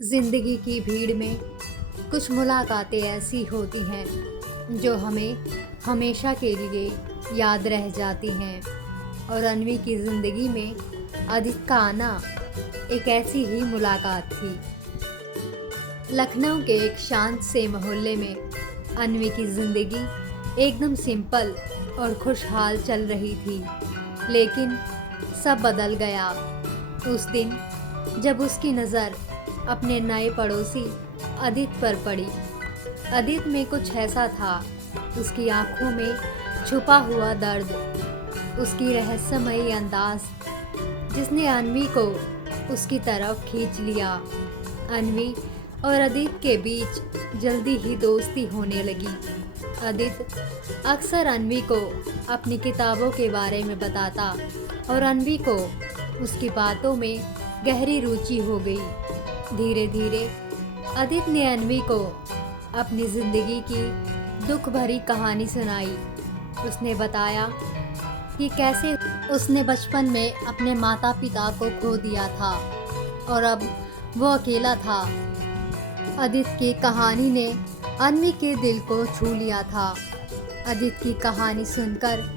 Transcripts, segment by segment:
जिंदगी की भीड़ में कुछ मुलाकातें ऐसी होती हैं जो हमें हमेशा के लिए याद रह जाती हैं। और अन्वी की ज़िंदगी में अदित का आना एक ऐसी ही मुलाकात थी। लखनऊ के एक शांत से मोहल्ले में अन्वी की ज़िंदगी एकदम सिंपल और खुशहाल चल रही थी, लेकिन सब बदल गया उस दिन जब उसकी नज़र अपने नए पड़ोसी अदित पर पड़ी। अदित में कुछ ऐसा था, उसकी आंखों में छुपा हुआ दर्द, उसकी रहस्यमयी अंदाज, जिसने अन्वी को उसकी तरफ खींच लिया। अन्वी और अदित के बीच जल्दी ही दोस्ती होने लगी। अदित अक्सर अन्वी को अपनी किताबों के बारे में बताता और अन्वी को उसकी बातों में गहरी रुचि हो गई। धीरे धीरे अदित ने अन्वी को अपनी ज़िंदगी की दुख भरी कहानी सुनाई। उसने बताया कि कैसे उसने बचपन में अपने माता पिता को खो दिया था और अब वो अकेला था। अदित की कहानी ने अन्वी के दिल को छू लिया था। अदित की कहानी सुनकर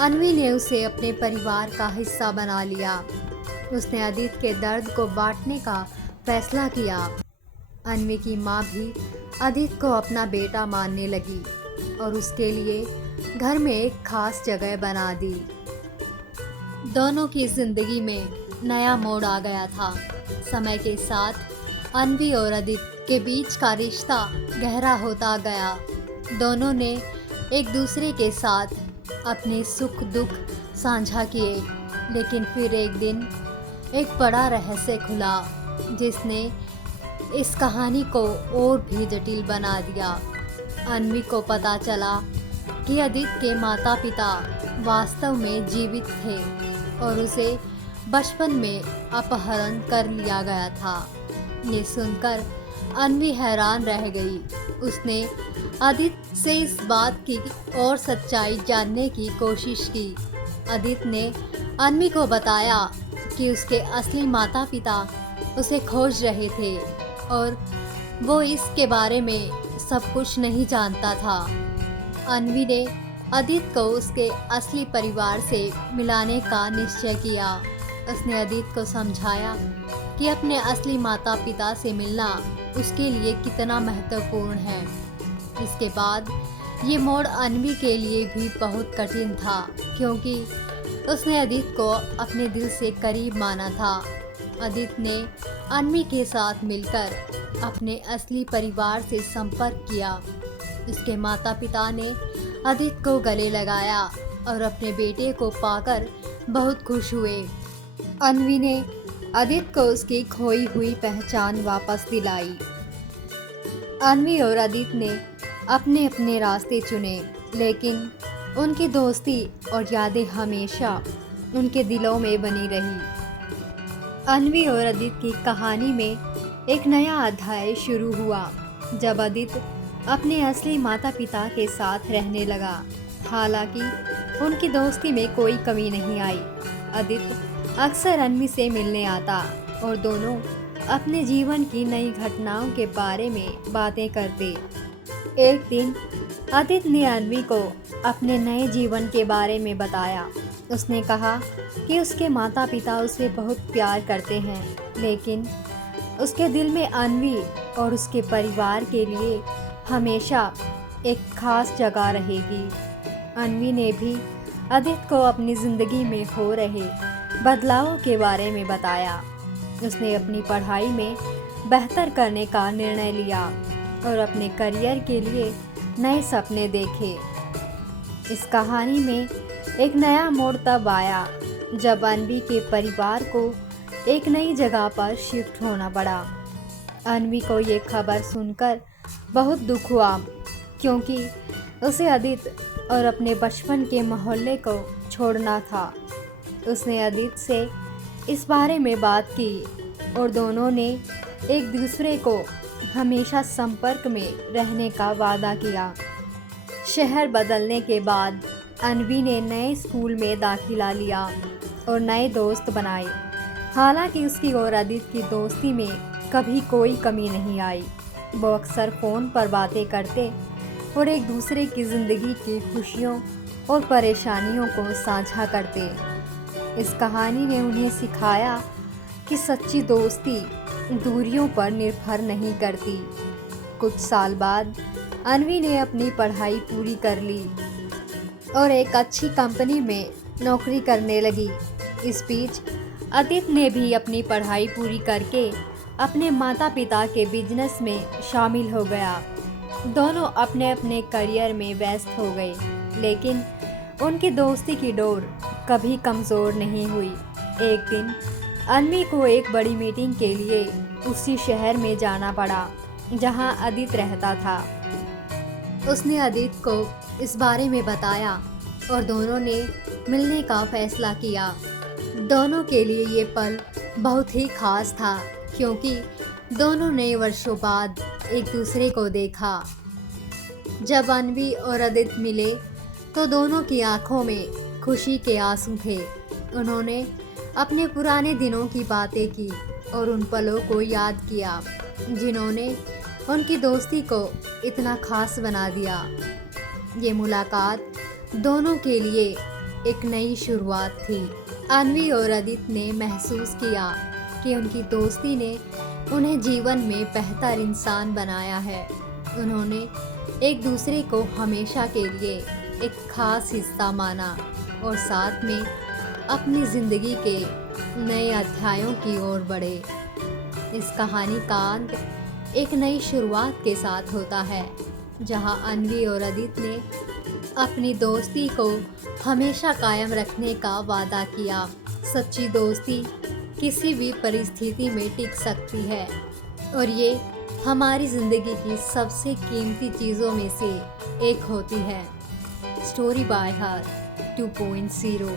अन्वी ने उसे अपने परिवार का हिस्सा बना लिया। उसने अदित के दर्द को बांटने का फैसला किया। अन्वी की माँ भी अदित को अपना बेटा मानने लगी और उसके लिए घर में एक खास जगह बना दी। दोनों की जिंदगी में नया मोड़ आ गया था। समय के साथ अन्वी और अदित के बीच का रिश्ता गहरा होता गया। दोनों ने एक दूसरे के साथ अपने सुख दुख साझा किए, लेकिन फिर एक दिन एक बड़ा रहस्य खुला जिसने इस कहानी को और भी जटिल बना दिया। अन्वी को पता चला कि अदित के माता पिता वास्तव में जीवित थे और उसे बचपन में अपहरण कर लिया गया था। ये सुनकर अन्वी हैरान रह गई। उसने अदित से इस बात की और सच्चाई जानने की कोशिश की। अदित ने अन्वी को बताया कि उसके असली माता पिता उसे खोज रहे थे और वो इसके बारे में सब कुछ नहीं जानता था। अन्वी ने अदित को उसके असली परिवार से मिलाने का निश्चय किया। उसने अदित को समझाया कि अपने असली माता पिता से मिलना उसके लिए कितना महत्वपूर्ण है। इसके बाद ये मोड़ अन्वी के लिए भी बहुत कठिन था, क्योंकि उसने अदित को अपने दिल से करीब माना था। अदित ने अन्वी के साथ मिलकर अपने असली परिवार से संपर्क किया। उसके माता पिता ने अदित को गले लगाया और अपने बेटे को पाकर बहुत खुश हुए। अन्वी ने अदित को उसकी खोई हुई पहचान वापस दिलाई। अन्वी और अदित ने अपने अपने रास्ते चुने, लेकिन उनकी दोस्ती और यादें हमेशा उनके दिलों में बनी रही। अन्वी और अदित की कहानी में एक नया अध्याय शुरू हुआ जब अदित अपने असली माता पिता के साथ रहने लगा। हालांकि उनकी दोस्ती में कोई कमी नहीं आई। अदित अक्सर अन्वी से मिलने आता और दोनों अपने जीवन की नई घटनाओं के बारे में बातें करते। एक दिन अदित ने अन्वी को अपने नए जीवन के बारे में बताया। उसने कहा कि उसके माता पिता उसे बहुत प्यार करते हैं, लेकिन उसके दिल में अन्वी और उसके परिवार के लिए हमेशा एक खास जगह रहेगी। अन्वी ने भी अदित को अपनी ज़िंदगी में हो रहे बदलावों के बारे में बताया। उसने अपनी पढ़ाई में बेहतर करने का निर्णय लिया और अपने करियर के लिए नए सपने देखे। इस कहानी में एक नया मोड़ तब आया जब अन्वी के परिवार को एक नई जगह पर शिफ्ट होना पड़ा। अन्वी को ये खबर सुनकर बहुत दुख हुआ, क्योंकि उसे अदित और अपने बचपन के मोहल्ले को छोड़ना था। उसने अदित से इस बारे में बात की और दोनों ने एक दूसरे को हमेशा संपर्क में रहने का वादा किया। शहर बदलने के बाद अन्वी ने नए स्कूल में दाखिला लिया और नए दोस्त बनाए। हालांकि उसकी और अदित की दोस्ती में कभी कोई कमी नहीं आई। वो अक्सर फ़ोन पर बातें करते और एक दूसरे की ज़िंदगी की खुशियों और परेशानियों को साझा करते। इस कहानी ने उन्हें सिखाया कि सच्ची दोस्ती दूरियों पर निर्भर नहीं करती। कुछ साल बाद अन्वी ने अपनी पढ़ाई पूरी कर ली और एक अच्छी कंपनी में नौकरी करने लगी। इस बीच आदित्य ने भी अपनी पढ़ाई पूरी करके अपने माता पिता के बिजनेस में शामिल हो गया। दोनों अपने अपने करियर में व्यस्त हो गए, लेकिन उनकी दोस्ती की डोर कभी कमज़ोर नहीं हुई। एक दिन अन्वी को एक बड़ी मीटिंग के लिए उसी शहर में जाना पड़ा जहां आदित्य रहता था। उसने आदित्य को इस बारे में बताया और दोनों ने मिलने का फैसला किया। दोनों के लिए ये पल बहुत ही खास था, क्योंकि दोनों ने वर्षों बाद एक दूसरे को देखा। जब अन्वी और आदित्य मिले तो दोनों की आंखों में खुशी के आंसू थे। उन्होंने अपने पुराने दिनों की बातें की और उन पलों को याद किया जिन्होंने उनकी दोस्ती को इतना खास बना दिया। ये मुलाकात दोनों के लिए एक नई शुरुआत थी। अन्वी और आदित्य ने महसूस किया कि उनकी दोस्ती ने उन्हें जीवन में बेहतर इंसान बनाया है। उन्होंने एक दूसरे को हमेशा के लिए एक खास हिस्सा माना और साथ में अपनी ज़िंदगी के नए अध्यायों की ओर बढ़े। इस कहानी का अंत एक नई शुरुआत के साथ होता है, जहां अन्वी और आदित्य ने अपनी दोस्ती को हमेशा कायम रखने का वादा किया। सच्ची दोस्ती किसी भी परिस्थिति में टिक सकती है और ये हमारी ज़िंदगी की सबसे कीमती चीज़ों में से एक होती है। Story by her 2.0।